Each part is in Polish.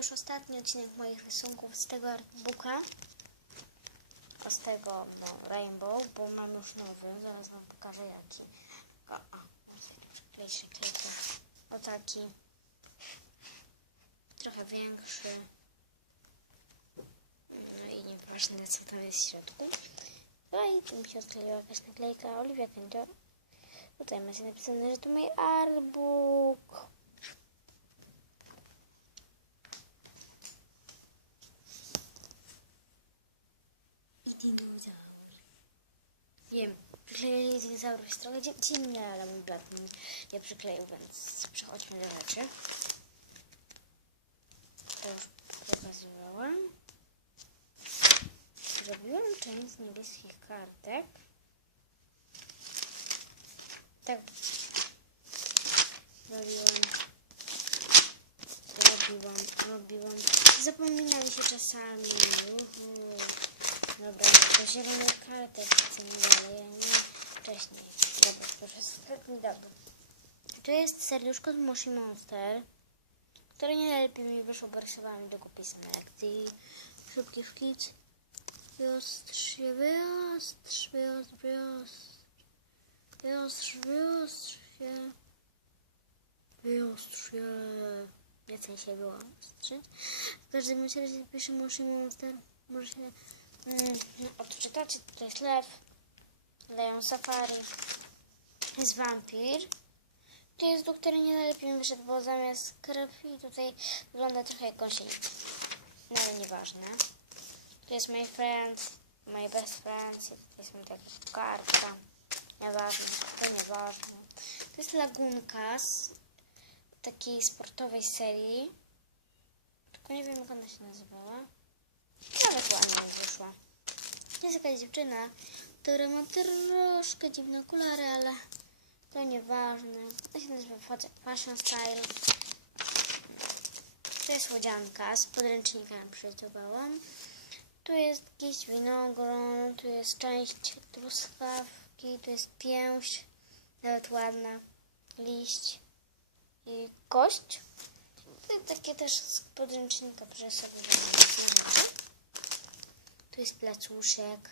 już ostatni odcinek moich rysunków z tego artbooka. Z tego no, Rainbow, bo mam już nowy. Zaraz wam pokażę jaki. O, o, przykleiszy klipy. O taki. Trochę większy. No i nieważne co tam jest w środku. No i tu mi się odkleiła jakaś naklejka Olivia Kendall. Tutaj macie napisane, że to mój artbook. I dinozaur. Wiem, przyklejenie dinozaurów jest trochę dziwne, ale mój brat mi nie przykleił, więc przechodźmy do rzeczy. To już pokazywałam. Zrobiłam część niebieskich kartek. Tak. Robiłam. Robiłam, robiłam. Zapominam się czasami. Uhu. To zielone karty chcemy dalej, a nie wcześniej. Dobra, proszę, tak mi dobra. To jest serduszko z Moshi Monster, które nie najlepiej mi wyszło, bo rysowałam długopisem lekcji. Szybki wkić. Wyostrz się, wyostrz, wyostrz, wyostrz. Wyostrz, wyostrz się. Wyostrz się. Chcę się wyostrzyć. W każdym razie pisze Moshi Monster. Może się mm, odczytacie. To jest lew. Leon Safari. Jest wampir. To jest duch, który nie najlepiej mi wyszedł, bo zamiast krwi tutaj wygląda trochę jak gąsienica. No ale nieważne. To jest my friend, my best friends. Jest mój taka kartka. Nieważne, to nieważne. To jest lagunka z takiej sportowej serii. Tylko nie wiem jak ona się nazywała. Nawet ładnie wyszła. Jest jakaś dziewczyna, która ma troszkę dziwne okulary, ale to nieważne. To się nazywa fa- Fashion Style. To jest łodzianka, z podręcznikami przygotowałam. Tu jest jakiś winogron, tu jest część truskawki, tu jest pięść, nawet ładna, liść i kość. To takie też z podręcznika rzeczy. Tu jest placuszek.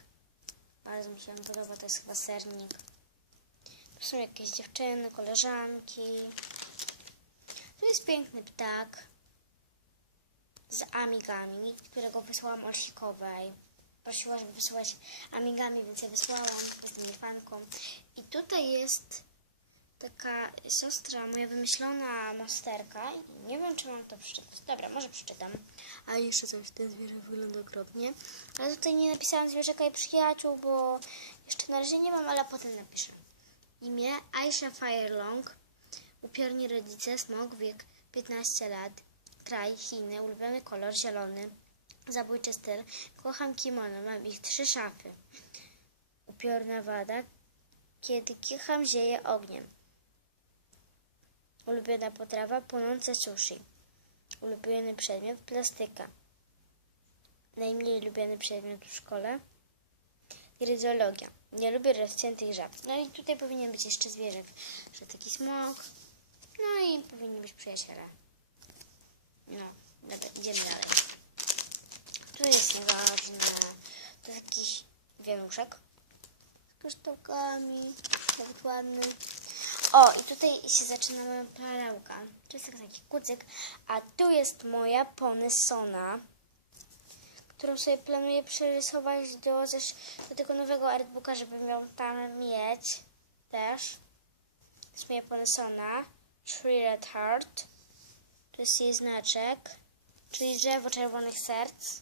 Bardzo mi się podoba, to jest chyba sernik. Tu są jakieś dziewczyny, koleżanki. Tu jest piękny ptak z amigami, którego wysłałam Olsikowej. Prosiła, żeby wysłać amigami, więc ja wysłałam. Jestem jej fanką. I tutaj jest taka siostra, moja wymyślona monsterka. I nie wiem, czy mam to przeczytać. Dobra, może przeczytam. A jeszcze coś, ten zwierzę wygląda okropnie. Ale tutaj nie napisałam zwierzaka i przyjaciół, bo jeszcze na razie nie mam, ale potem napiszę. Imię Aisha Firelong. Upiorni rodzice, smog, wiek 15 lat. Kraj Chiny, ulubiony kolor zielony. Zabójczy styl. Kocham kimono, mam ich trzy szafy. Upiorna wada. Kiedy kicham, zieje ogniem. Ulubiona potrawa, płonące sushi. Ulubiony przedmiot, plastyka. Najmniej lubiany przedmiot w szkole, gryzologia. Nie lubię rozciętych żab. No i tutaj powinien być jeszcze zwierzak, że taki smok. No i powinni być przyjaciele. No, dobra, idziemy dalej. Tu jest nieważne. To jest jakiś wieluszek z kryształkami. Nawet ładny. O, i tutaj się zaczyna moja perełka. Tu jest taki kucyk, a tu jest moja Ponysona, którą sobie planuję przerysować do, do tego nowego artbooka, żeby ją tam mieć też. To jest moja Ponysona, Tree Red Heart. To jest jej znaczek, czyli drzewo czerwonych serc.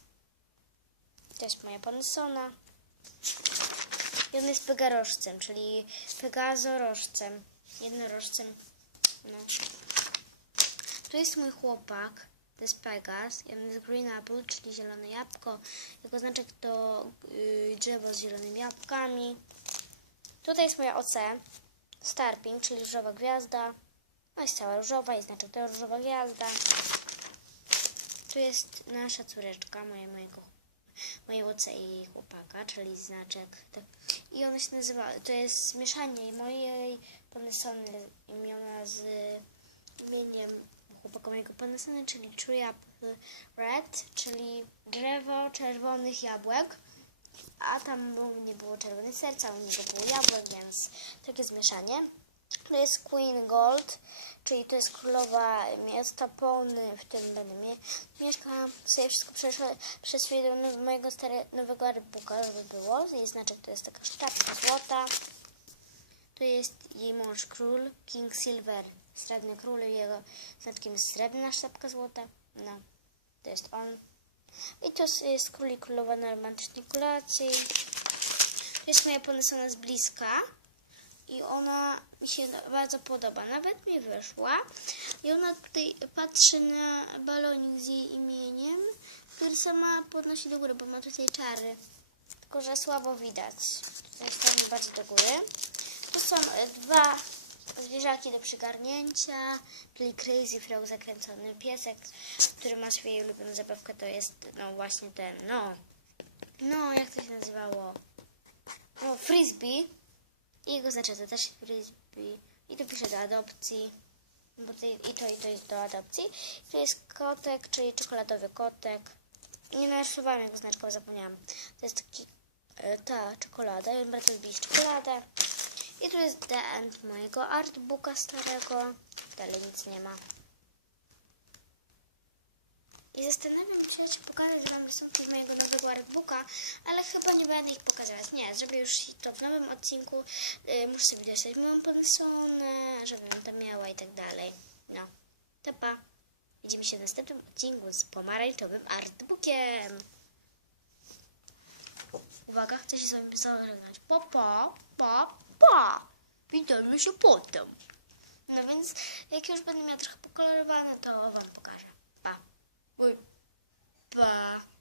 To jest moja Ponysona. I on jest pegorożcem, czyli pegazorożcem. Jednorożcem. No. Tu jest mój chłopak. To jest Pegas. On jest green apple, czyli zielone jabłko. Jego znaczek to yy, drzewo z zielonymi jabłkami. Tutaj jest moja OC. Starping, czyli różowa gwiazda. No jest cała różowa i znaczek to różowa gwiazda. Tu jest nasza córeczka, moje, mojego, mojej OC i jej chłopaka, czyli znaczek. Tak. I ona się nazywa, to jest zmieszanie mojej Ponysony imiona z imieniem chłopaka mojego Panasony, czyli Tree Apple Red, czyli drzewo czerwonych jabłek. A tam u mnie było czerwone serce, a u niego było jabłek, więc takie zmieszanie. To jest Queen Gold, czyli to jest królowa miasta Pony, w tym będę mie mieszkała. Sobie wszystko przeszła, przesuję do now- mojego stare, nowego artbooka, żeby było. Jej znaczek to jest taka sztabka złota. Tu jest jej mąż król, King Silver, srebrny król, jego znaczkiem jest srebrna sztabka złota. No, to jest on. I to jest- jest król i królowa na romantycznej kolacji. To jest moja ponesona z bliska. I ona mi się bardzo podoba. Nawet mi wyszła. I ona tutaj patrzy na balonik z jej imieniem, który sama podnosi do góry, bo ma tutaj czary. Tylko, że słabo widać. Tutaj stanie bardziej do góry. Tu są e, dwa zwierzaki do przygarnięcia, czyli Crazy Frog, zakręcony piesek, który ma swoją ulubioną zabawkę, to jest no właśnie ten, no, no jak to się nazywało? No, Frisbee. I jego znaczy to też frisbee. I tu pisze do adopcji. Bo to, I to i to jest do adopcji. Tu jest kotek, czyli czekoladowy kotek. Nie narysowałam jego znaczka, bo zapomniałam. To jest taki, e, ta czekolada. I on bardzo lubi czekoladę. I tu jest the end mojego artbooka starego. Dalej nic nie ma. I zastanawiam się, czy pokazać Wam rysunki z mojego nowego artbooka, ale chyba nie będę ich pokazywać. Nie, zrobię już to w nowym odcinku. Yy, muszę sobie dostać moją pensonę, żebym tam miała i tak dalej. No, to pa. Widzimy się w następnym odcinku z pomarańczowym artbookiem. Uwaga, chcę się z Wami zażegnać. Pa, pa, pa, pa. Widzimy się potem. No więc, jak już będę miała trochę pokolorowane, to Wam pokażę. Buyurun. Bah.